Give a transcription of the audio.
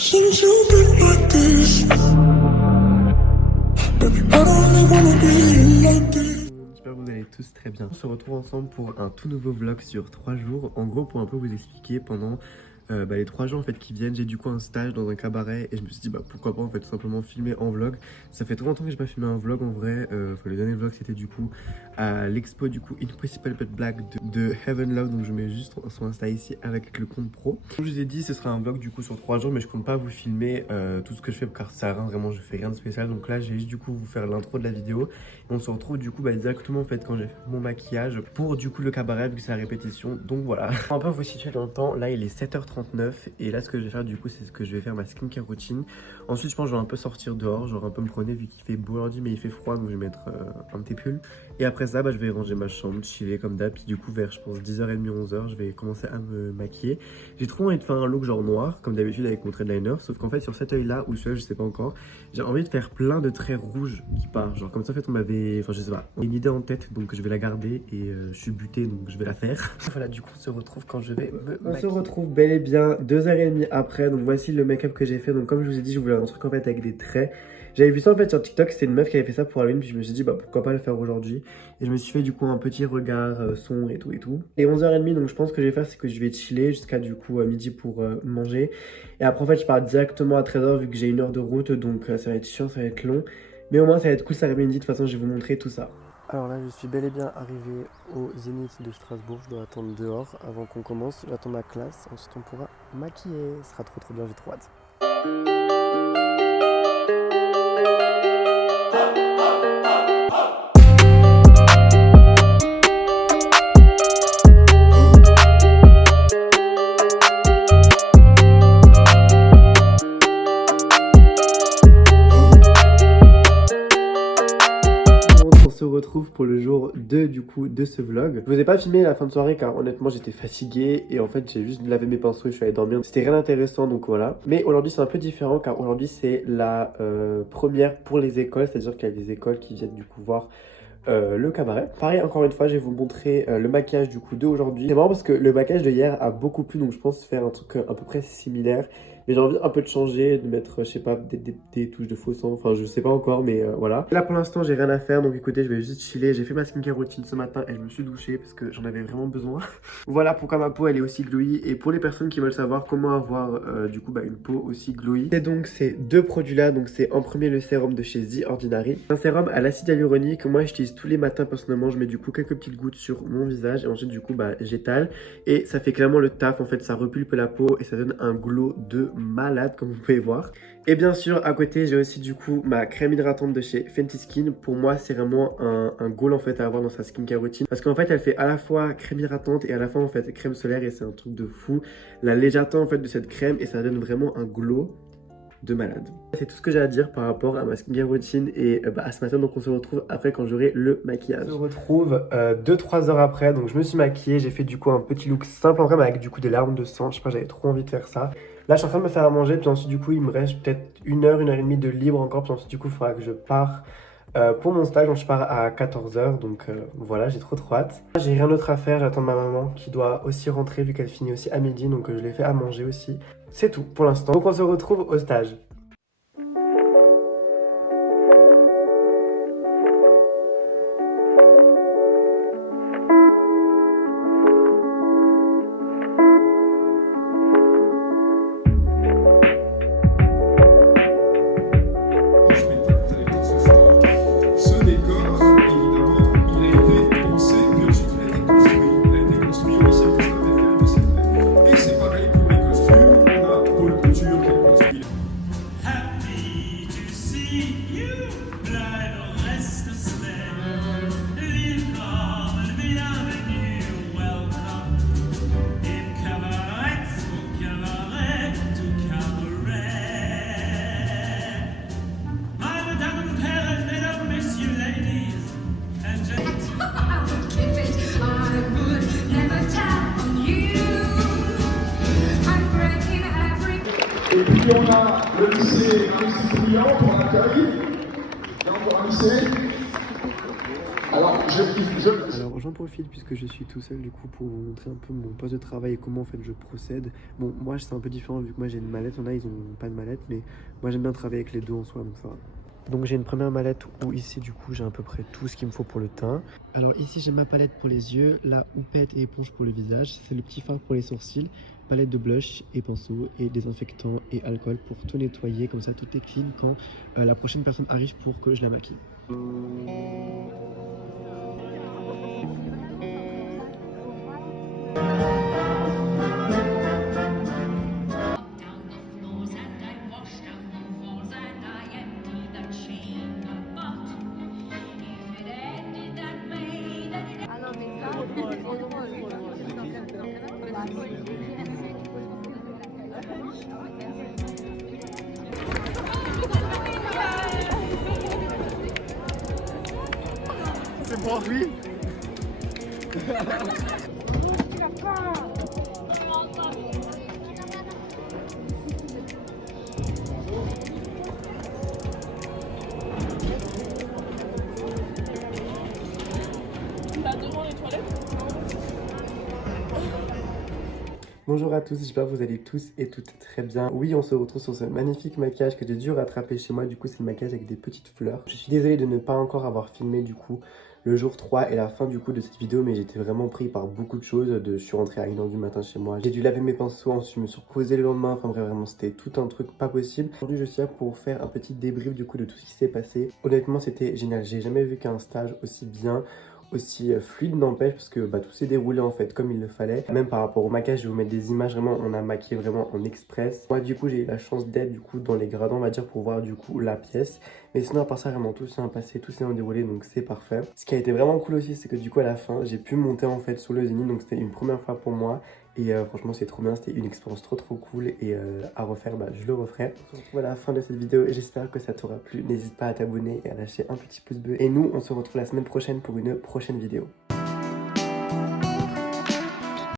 Since you've been like this, baby, I don't really wanna be like this. J'espère que vous allez tous très bien. On se retrouve ensemble pour un tout nouveau vlog sur 3 jours. En gros, pour un peu vous expliquer, pendant les 3 jours en fait qui viennent, j'ai du coup un stage dans un cabaret et je me suis dit pourquoi pas en fait tout simplement filmer en vlog. Ça fait trop longtemps que j'ai pas filmé un vlog en vrai. Le dernier vlog c'était du coup à l'expo du coup Impossible But Black de Heaven Love, donc je mets juste son Insta ici avec le compte pro. Comme je vous ai dit, ce sera un vlog du coup sur 3 jours, mais je compte pas vous filmer tout ce que je fais car ça sert à rien, vraiment je fais rien de spécial. Donc là j'ai juste du coup vous faire l'intro de la vidéo et on se retrouve du coup directement en fait quand j'ai fait mon maquillage pour du coup le cabaret vu que c'est la répétition. Donc voilà, pour un peu vous situer dans le temps, là il est 7h39 et là ce que je vais faire du coup c'est ce que je vais faire ma skincare routine. Ensuite je pense que je vais un peu sortir dehors, genre un peu me promener vu qu'il fait beau aujourd'hui mais il fait froid, donc je vais mettre un petit pull. Et après ça je vais ranger ma chambre, chiller comme d'hab, puis du coup vers je pense 10h30 11h je vais commencer à me maquiller. J'ai trop envie de faire un look genre noir comme d'habitude avec mon trait de liner, sauf qu'en fait sur cet œil là ou celui-là je sais pas encore, j'ai envie de faire plein de traits rouges qui partent, genre comme ça en fait on m'avait, enfin je sais pas, une idée en tête donc je vais la garder et je suis buté donc je vais la faire. Voilà, du coup on se retrouve quand je vais me maquiller. On se retrouve bel et bien 2h30 après, donc voici le make-up que j'ai fait. Donc comme je vous ai dit, je voulais un truc en fait avec des traits. J'avais vu ça en fait sur TikTok, c'était une meuf qui avait fait ça pour Halloween, puis je me suis dit pourquoi pas le faire aujourd'hui. Et je me suis fait du coup un petit regard son et tout et tout. Et 11h30, donc je pense que je vais faire c'est que je vais chiller jusqu'à du coup midi pour manger. Et après en fait je pars directement à 13h vu que j'ai 1 heure de route, donc ça va être chiant, ça va être long. Mais au moins ça va être cool, ça va midi, de toute façon je vais vous montrer tout ça. Alors là je suis bel et bien arrivé au Zénith de Strasbourg, je dois attendre dehors avant qu'on commence, j'attends ma classe, ensuite on pourra maquiller, ce sera trop bien, j'ai trop hâte. On se retrouve pour le jour 2 du coup de ce vlog. Je vous ai pas filmé la fin de soirée car honnêtement j'étais fatigué et en fait j'ai juste lavé mes pinceaux et je suis allé dormir. C'était rien d'intéressant donc voilà. Mais aujourd'hui c'est un peu différent car aujourd'hui c'est la première pour les écoles, c'est-à-dire qu'il y a des écoles qui viennent du coup voir le cabaret. Pareil, encore une fois, je vais vous montrer le maquillage du coup d'aujourd'hui. C'est marrant parce que le maquillage de hier a beaucoup plu, donc je pense faire un truc à peu près similaire. Mais j'ai envie un peu de changer, de mettre, je sais pas, des touches de faux sang, enfin je sais pas encore, mais voilà. Là pour l'instant j'ai rien à faire, donc écoutez, je vais juste chiller. J'ai fait ma skincare routine ce matin et je me suis douché parce que j'en avais vraiment besoin. Voilà pourquoi ma peau elle est aussi glowy. Et pour les personnes qui veulent savoir comment avoir du coup une peau aussi glowy, c'est donc ces deux produits là. Donc c'est en premier le sérum de chez The Ordinary. Un sérum à l'acide hyaluronique que moi j'utilise tous les matins personnellement. Je mets du coup quelques petites gouttes sur mon visage et ensuite du coup j'étale. Et ça fait clairement le taf en fait, ça repulpe la peau et ça donne un glow de malade comme vous pouvez voir. Et bien sûr à côté j'ai aussi du coup ma crème hydratante de chez Fenty Skin. Pour moi c'est vraiment un goal en fait à avoir dans sa skincare routine parce qu'en fait elle fait à la fois crème hydratante et à la fois en fait crème solaire et c'est un truc de fou. La légèreté en fait de cette crème et ça donne vraiment un glow de malade. C'est tout ce que j'ai à dire par rapport à ma skincare routine et à ce matin. Donc on se retrouve après quand j'aurai le maquillage. On se retrouve 2-3 heures après, donc je me suis maquillée, j'ai fait du coup un petit look simple en vrai mais avec du coup des larmes de sang, je sais pas, j'avais trop envie de faire ça. Là je suis en train de me faire à manger, puis ensuite du coup il me reste peut-être 1 heure, 1h30 de libre encore, puis ensuite du coup il faudra que je pars pour mon stage, donc je pars à 14h, donc voilà, j'ai trop hâte. J'ai rien d'autre à faire, j'attends ma maman qui doit aussi rentrer vu qu'elle finit aussi à midi, donc je l'ai fait à manger aussi. C'est tout pour l'instant, donc on se retrouve au stage. Et puis on a le lycée Marie-Cyprien pour l'accueil. Il y a encore un lycée. Alors, Alors j'en profite puisque je suis tout seul du coup pour vous montrer un peu mon poste de travail et comment en fait je procède. Bon moi c'est un peu différent vu que moi j'ai une mallette, il y en a ils ont pas de mallette mais moi j'aime bien travailler avec les deux en soi donc ça va. Donc j'ai une première mallette où ici du coup j'ai à peu près tout ce qu'il me faut pour le teint. Alors ici j'ai ma palette pour les yeux, la houppette et éponge pour le visage, c'est le petit fard pour les sourcils, palette de blush et pinceau et désinfectant et alcool pour tout nettoyer, comme ça tout est clean quand la prochaine personne arrive pour que je la maquille. C'est pour lui. Bonjour à tous, j'espère que vous allez tous et toutes très bien. Oui, on se retrouve sur ce magnifique maquillage que j'ai dû rattraper chez moi. Du coup, c'est le maquillage avec des petites fleurs. Je suis désolée de ne pas encore avoir filmé du coup le jour 3 et la fin du coup de cette vidéo, mais j'étais vraiment pris par beaucoup de choses. Je suis rentré à 1h du matin chez moi. J'ai dû laver mes pinceaux, ensuite je me suis reposé le lendemain. Enfin bref, vraiment c'était tout un truc pas possible. Aujourd'hui, je suis là pour faire un petit débrief du coup de tout ce qui s'est passé. Honnêtement, c'était génial. J'ai jamais vu qu'un stage aussi bien, aussi fluide n'empêche, parce que tout s'est déroulé en fait comme il le fallait. Même par rapport au maquillage, je vais vous mettre des images, vraiment on a maquillé vraiment en express. Moi du coup j'ai eu la chance d'être du coup dans les gradins on va dire pour voir du coup la pièce. Mais sinon à part ça vraiment tout s'est bien passé, tout s'est bien déroulé donc c'est parfait. Ce qui a été vraiment cool aussi c'est que du coup à la fin j'ai pu monter en fait sur le Zénith, donc c'était une première fois pour moi. Et franchement c'est trop bien, c'était une expérience trop cool et à refaire, je le referai. On se retrouve à la fin de cette vidéo et j'espère que ça t'aura plu. N'hésite pas à t'abonner et à lâcher un petit pouce bleu. Et nous on se retrouve la semaine prochaine pour une prochaine vidéo.